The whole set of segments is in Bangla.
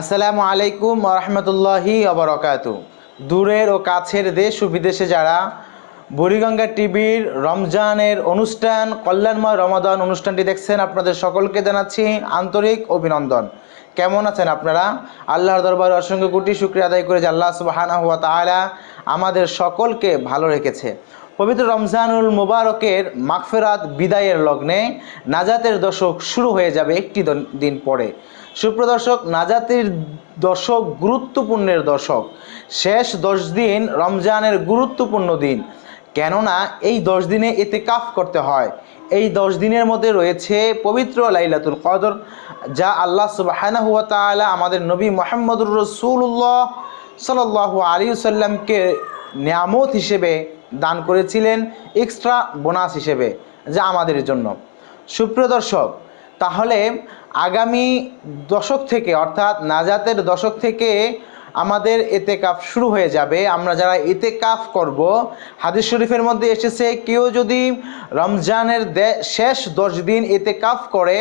আসসালামু আলাইকুম রহমতুল্লাহি অবরকাত দূরের ও কাছের দেশ ও বিদেশে যারা বুড়িগঙ্গা টিভির রমজানের অনুষ্ঠান, কল্যাণময় রমাদান অনুষ্ঠানটি দেখছেন, আপনাদের সকলকে জানাচ্ছি আন্তরিক অভিনন্দন। কেমন আছেন আপনারা? আল্লাহর দরবারে অসংখ্য কোটি শুক্রিয়া আদায় করে যে আল্লাহ সুবাহানা হুয়া তাআলা আমাদের সকলকে ভালো রেখেছে। পবিত্র রমজানুল মুবারকের মাগফেরাত বিদায়ের লগ্নে নাজাতের দশক শুরু হয়ে যাবে একটি দিন পরে। সুপ্রদর্শক, নাজাতের দশক গুরুত্বপূর্ণের দশক। শেষ দশ দিন রমজানের গুরুত্বপূর্ণ দিন। কেননা এই দশ দিনে এতে কাফ করতে হয়। এই দশ দিনের মধ্যে রয়েছে পবিত্র লাইলাতুল কদর, যা আল্লাহ সুবাহানা হুয়া আমাদের নবী মোহাম্মদুর রসুল্লাহ সাল্লাহ আলী সাল্লামকে নিয়ামত হিসেবে দান করেছিলেন এক্সট্রা বোনাস হিসেবে, যা আমাদের জন্য। সুপ্রিয় দর্শক, তাহলে আগামী দশক থেকে, অর্থাৎ নাজাতের দশক থেকে আমাদের এতে কাফ শুরু হয়ে যাবে। আমরা যারা এতে কাফ করব, হাদিস শরীফের মধ্যে এসেছে, কেউ যদি রমজানের শেষ দশ দিন এতে কাফ করে,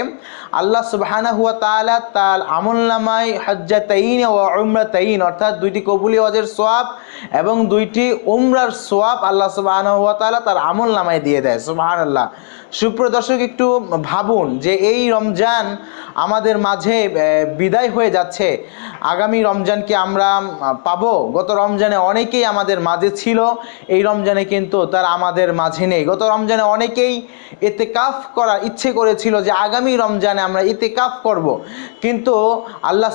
আল্লাহ সুবাহানা হুয়া তাআলা তার আমলনামাই হজ্জাতাইন ও উমরাতাইন, অর্থাৎ দুইটি কবুলি ওয়াজের সোয়াব এবং দুইটি উমরার সোয়াব আল্লাহ সুবাহানা হুয়া তাআলা তার আমল নামায় দিয়ে দেয় সুবাহান আল্লাহ সুপ্রিয় দর্শক, একটু ভাবুন যে এই রমজান আমাদের মাঝে বিদায় হয়ে যাচ্ছে। আগামী রমজানকে আমরা আহ, পাবো। গত রমজানে অনেকেই আমাদের মাঝে ছিল এই রমজানে কিন্তু তার আমাদের মাঝে নেই। গত রমজানে অনেকেই এতে কাফ করার ইচ্ছে করেছিল যে আগামী রমজানে আমরা এতে কাফ করব। কিন্তু আল্লাহ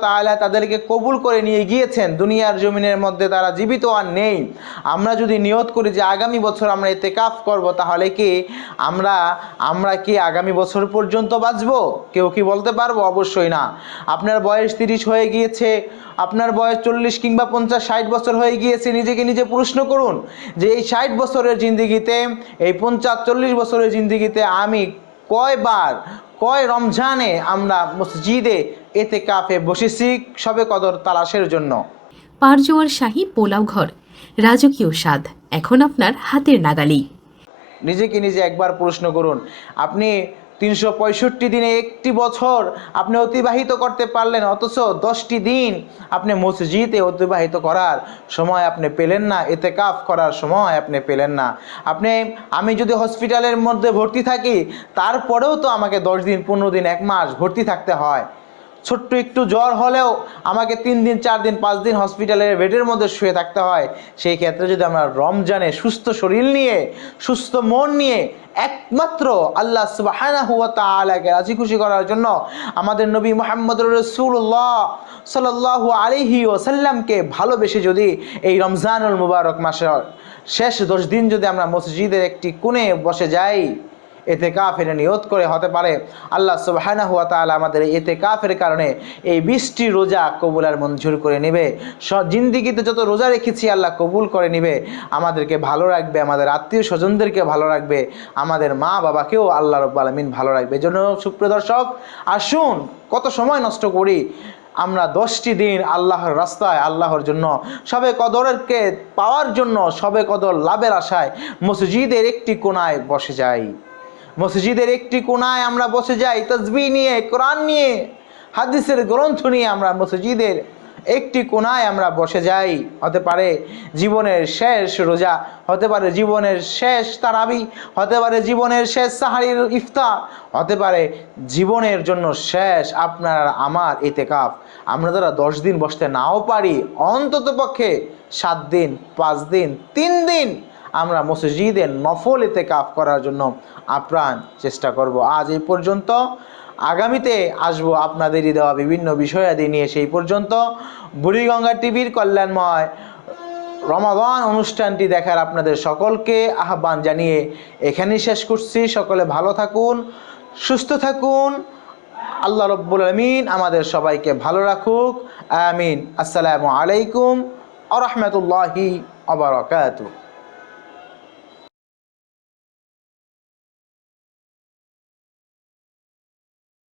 তাআলা তাদেরকে কবুল করে নিয়ে গিয়েছেন। দুনিয়ার জমিনের মধ্যে তারা জীবিত আর নেই। আমরা যদি নিয়ত করি যে আগামী বছর আমরা এতে কাফ করব তাহলে কি আমরা আমরা কি আগামী বছর পর্যন্ত বাঁচবো? কেউ কি বলতে পারব? অবশ্যই না। আপনার বয়স তিরিশ হয়ে গিয়েছে আপনার বয়স চল্লিশ কিংবা পঞ্চাশ ষাট বছর হয়ে গিয়েছে নিজেকে নিজে প্রশ্ন করুন যে এই ষাট বছরের জিন্দিগিতে এই পঞ্চাশ চল্লিশ বছরের জিন্দিগিতে আমি কয়বার কয় রমজানে আমরা মসজিদে এতে কাফে বসেছি? সবে কদর তালাশের জন্য। পারজোয়ার শাহী পোলাও ঘর। রাজকীয় স্বাদ। এখন আপনার হাতের নাগালি নিজেকে নিজে একবার প্রশ্ন করুন আপনি তিনশো পঁয়ষট্টি দিনে একটি বছর আপনি অতিবাহিত করতে পারলেন, অথচ দশটি দিন আপনি মসজিদে অতিবাহিত করার সময় আপনি পেলেন না এতে কাফ করার সময় আপনি পেলেন না। আপনি, আমি যদি হসপিটালের মধ্যে ভর্তি থাকি, তারপরেও তো আমাকে দশ দিন, পনেরো দিন, এক মাস ভর্তি থাকতে হয়। ছোট্ট একটু জ্বর হলেও আমাকে তিন দিন, চার দিন, পাঁচ দিন হসপিটালের বেডের মধ্যে শুয়ে থাকতে হয়। সেই ক্ষেত্রে যদি আমরা রমজানে সুস্থ শরীর নিয়ে, সুস্থ মন নিয়ে একমাত্র আল্লাহ তাআলাকে রাজি খুশি করার জন্য আমাদের নবী মোহাম্মদ রসুল্লাহ সাল্লাল্লাহু আলাইহি ওসাল্লামকে ভালোবেসে যদি এই রমজানুল মুবারক মাসের শেষ দশ দিন যদি আমরা মসজিদের একটি কোণে বসে যাই এতে কাফের নিয়ত করে হতে পারে। আল্লাহ সুবহানাহু হুয়া তাআলা আমাদের এতে কাফের কারণে এই বৃষ্টি রোজা কবুল আর মঞ্জুর করে নেবে। জিন্দিগিতে যত রোজা রেখেছি আল্লাহ কবুল করে নেবে। আমাদেরকে ভালো রাখবে, আমাদের আত্মীয় স্বজনদেরকে ভালো রাখবে, আমাদের মা বাবাকেও আল্লাহ রব্বুল আলমিন ভালো রাখবে। এজন্য সুপ্রদর্শক আসুন কত সময় নষ্ট করি? আমরা দশটি দিন আল্লাহর রাস্তায়, আল্লাহর জন্য, সবে কদরকে পাওয়ার জন্য, সবে কদর লাভের আশায় মসজিদের একটি কোনায় বসে যাই। মসজিদের একটি কোনায় আমরা বসে যাই তসবি নিয়ে, কোরআন নিয়ে, হাদিসের গ্রন্থ নিয়ে আমরা মসজিদের একটি কোনায় আমরা বসে যাই। হতে পারে জীবনের শেষ রোজা, হতে পারে জীবনের শেষ তারাবি, হতে পারে জীবনের শেষ সাহারির ইফতার, হতে পারে জীবনের জন্য শেষ আপনার আমার এতেকাফ আমরা যারা দশ দিন বসতে নাও পারি অন্তত পক্ষে সাত দিন, পাঁচ দিন, তিন দিন আমরা মসজিদে নফল এতে কাফ করার জন্য আপ্রাণ চেষ্টা করব। আজ এই পর্যন্ত। আগামীতে আসব আপনাদেরই দেওয়া বিভিন্ন বিষয়াদি নিয়ে সেই পর্যন্ত। বুড়িগঙ্গা টিভির কল্যাণময় রমাদান অনুষ্ঠানটি দেখার আপনাদের সকলকে আহ্বান জানিয়ে এখানেই শেষ করছি। সকলে ভালো থাকুন, সুস্থ থাকুন। আল্লাহ রব্বুল আলমিন আমাদের সবাইকে ভালো রাখুক। আমিন। আসসালামু আলাইকুম আ রহমতুল্লাহি আবরকাত